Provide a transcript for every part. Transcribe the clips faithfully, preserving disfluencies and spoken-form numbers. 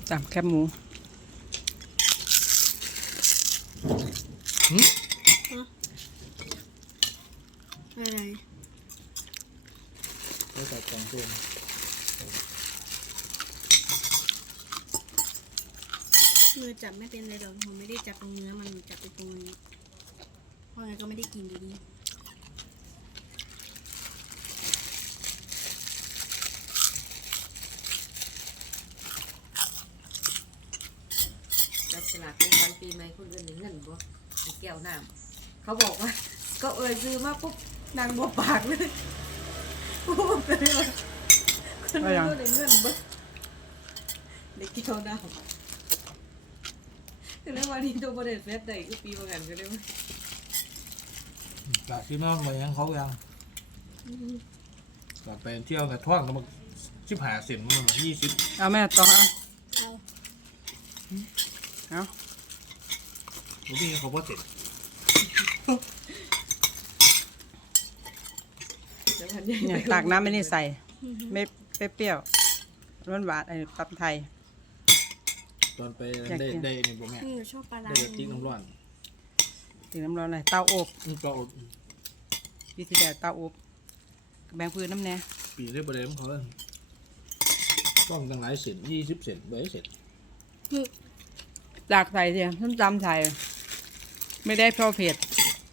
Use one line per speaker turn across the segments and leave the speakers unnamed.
จับแคบหมู
อะไร
ไม่ใส่กล่องตุน
มือจับไม่เป็นเลยดอกผมไม่ได้จับตรงเนื้อมันจับไปตรงนี้เพราะงั้นก็ไม่ได้กินดีๆ
จับฉลากเป็นวันปีใหม่คนอื่นหนึ่งเงินบ่มีแก้วน้ำเขาบอกว่า ก็เอ่ยซื้อมาปุ๊บนางบ่ปากเลยปุ๊บเลยว่าคนอื่นก็ได้เงินบ่ได้แก้วน้ำแต่แล้ววันนี้ตัวประเด็นเฟสได้ก็ปีเหมือนกันก็ได้ว่า
จากที่น้องไปยังเขายังกลับไปเที่ยวกับท่วงแล้วมันชิบหายเสินมันยี่สิบ
เอาแม่ต่อเอา
เอา
เอา
ผมพี่เขาพอเสร็จ
แล้วพันใหญ่
เนี่ยตักน้ำไม่นี่ใส่ไม่เปรี้ยวร้อนหวานไอ้ตำไทย
ตอนไปได้ได้นี่ผมแม่
หนูชอบปลาร้า
ได้ติ๊กน้ำร้อน
ตีน้ำร้อนอะไรเตาอบ
นี่ก็
พี่สีแดงเตาอบแบ่งพื้นน้ำแน่
ปีได้ประเดี๋ยวเขาต้องตั้งหลายเซนยี่สิบเซนเบยเสร็จ
ดักใส่เดียวส้มตำใส่ไม่ได้เพราะเผ็ด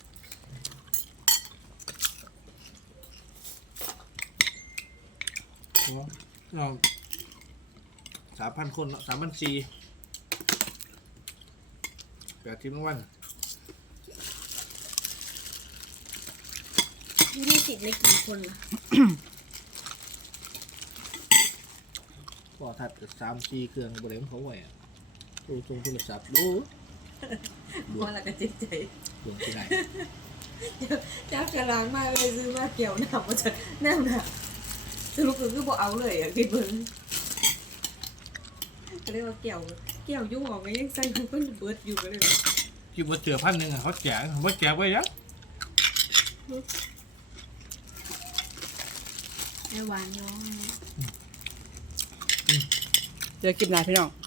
เราสามพันคนสามพันสี่แปดทีมทั้งวัน
ยี่สิบในกี่คนล่ะ
ก็ถัดสามสี่เครื่องประเดี๋ยวเขาไหวอ่ะดูตรงโทรศัพท์ดู
ว่าละก็จิตใจ
ดวงที่ไหน
จับฉลากมาเลยซื้อมาเกี่ยวน้ำมาจากแน่น่ะสรุปคือคือบ่เอาเลยอ่ะคิดเบิ่งก็เรียกว่าเกี่ยวเกี่ยวยุ่งออกก็ยังใส่มันก็เบิดอยู่ก็เลย
คิดว่าเจอพันหนึ่งอ่ะเขาแจกว่าแจกไว้ยัง
ไอหวานย้อง
เดี๋ยวกินหลายพี่น้อง